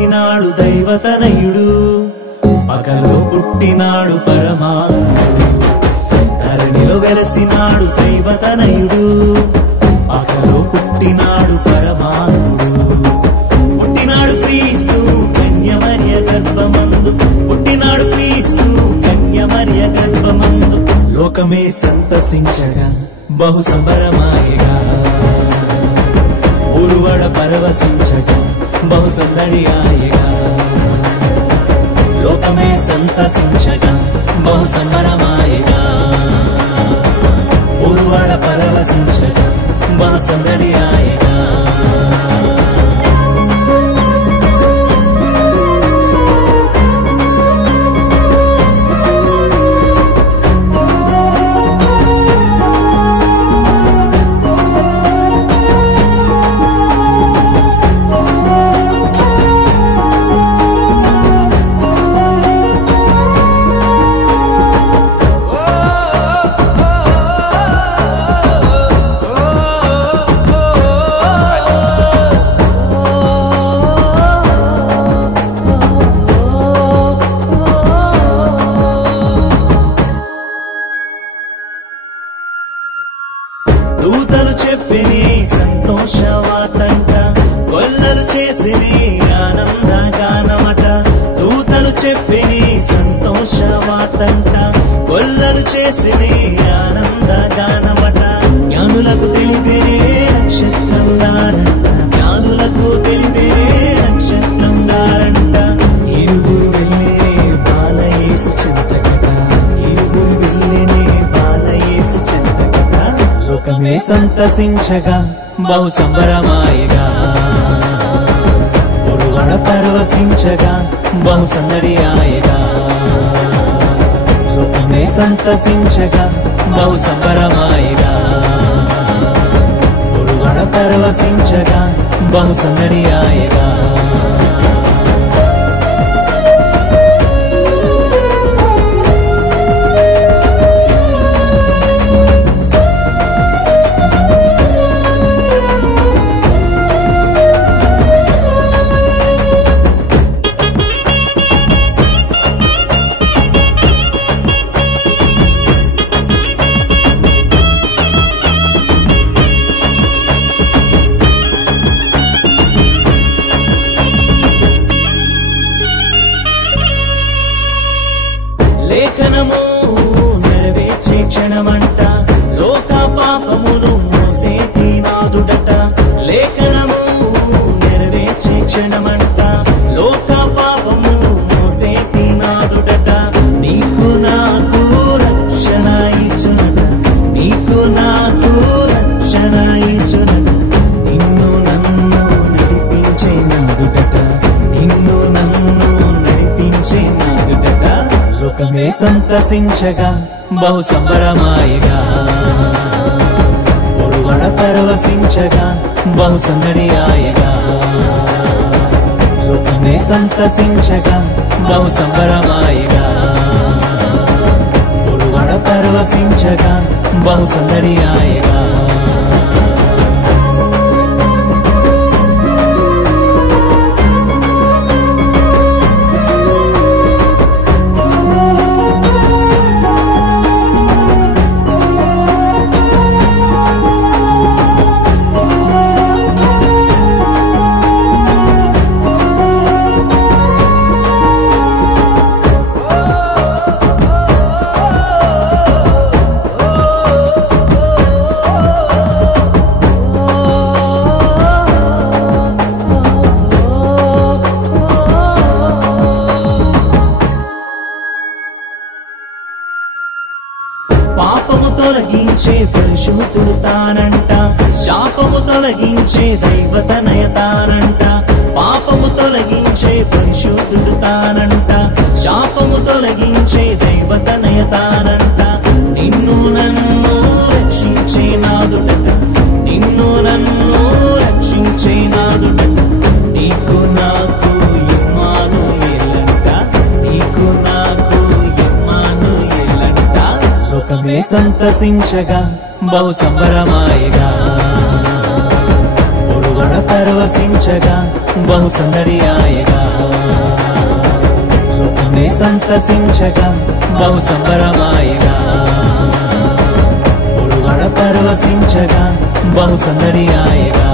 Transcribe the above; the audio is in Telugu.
వెలసినాడు దైవతనయుడు పగలో పుట్టినాడు పరమాత్ముడు ధరణిలో వెలసినాడు దైవతనయుడు పగలో పుట్టినాడు పరమాత్ముడు పుట్టినాడు క్రీస్తు కన్యమర్య గర్భమందు పుట్టినాడు క్రీస్తు కన్యమర్య గర్భమందు లోకమే సంతసించగా బహు సంబరమాయగా ఉరువడ పరవశించగా బహు సందడి ఆయగా లోకమే సంతసించగా బహు సంబరమాయగా ఉరువడ పరవశించగా బహు సందడి ఆయగా దూతలు చెప్పిని సంతోషవార్తంట గొల్లలు చేసిని ఆనందగానమట దూతలు చెప్పిని సంతోషవార్తంట గొల్లలు చేసిని ఆనందగానమట జ్ఞానులకు తెలిపే నక్షత్రం దారంట జ్ఞానులకు తెలిపే నక్షత్రం దారంట ఇరుగురు వెళ్ళే బాలయేసు చింతకట ఇరుగురు వెళ్ళేనే బాలయేసు చింతకట లోకమే సంతసించగా బహు సంబరమాయగా ఉరువడ పరవశించగా బహు సందడి ఆయగా లోకమే సంతసించగా బహు సంబరమాయగా ఉరువడ పరవశించగా బహు సందడి ఆయగా లేఖనము నెరవేర్చే క్షణమంట లోక పాపమును మోసేటి నాదుడట లేఖనము నెరవేర్చే క్షణమంట లోక పాపము మోసేటి నాదుడట నీకు నాకు రక్షణ ఇచ్చునట నీకు నాకు రక్షణ ఇచ్చునట నిన్ను నన్ను నడిపించే నాదుడట నిన్ను నన్ను నడిపించే నాదుడట లోకమే సంతసించగా బహు సంబరమాయగా ఉరువడ పరవశించగా బహు సందడి ఆయగా లోకమే సంతసించగా బహు సంబరమాయగా ఉరువడ పరవశించగా బహు సందడి ఆయగా పాపము తొలగించే పరిశుద్ధుడు తానంట శాపము తొలగించే దైవతనయ తానంట పాపము తొలగించే పరిశుద్ధుడు తానంట శాపము తొలగించే దైవతనయ తానంట నిన్ను నన్ను రక్షించే నాదుడట నిన్ను నన్ను రక్షించే నాదుడట నీకు నాకు ఇమ్మానుయేలంట నీకు నాకు ఇమ్మానుయేలంట లోకమే సంతసించగా బహు సంబరమాయగా ఉరువడ పరవశించగా బహు సందడి ఆయగా లోకమే సంతసించగా బహు సంబరమాయగా పరవశించగా బహు సందడి ఆయగా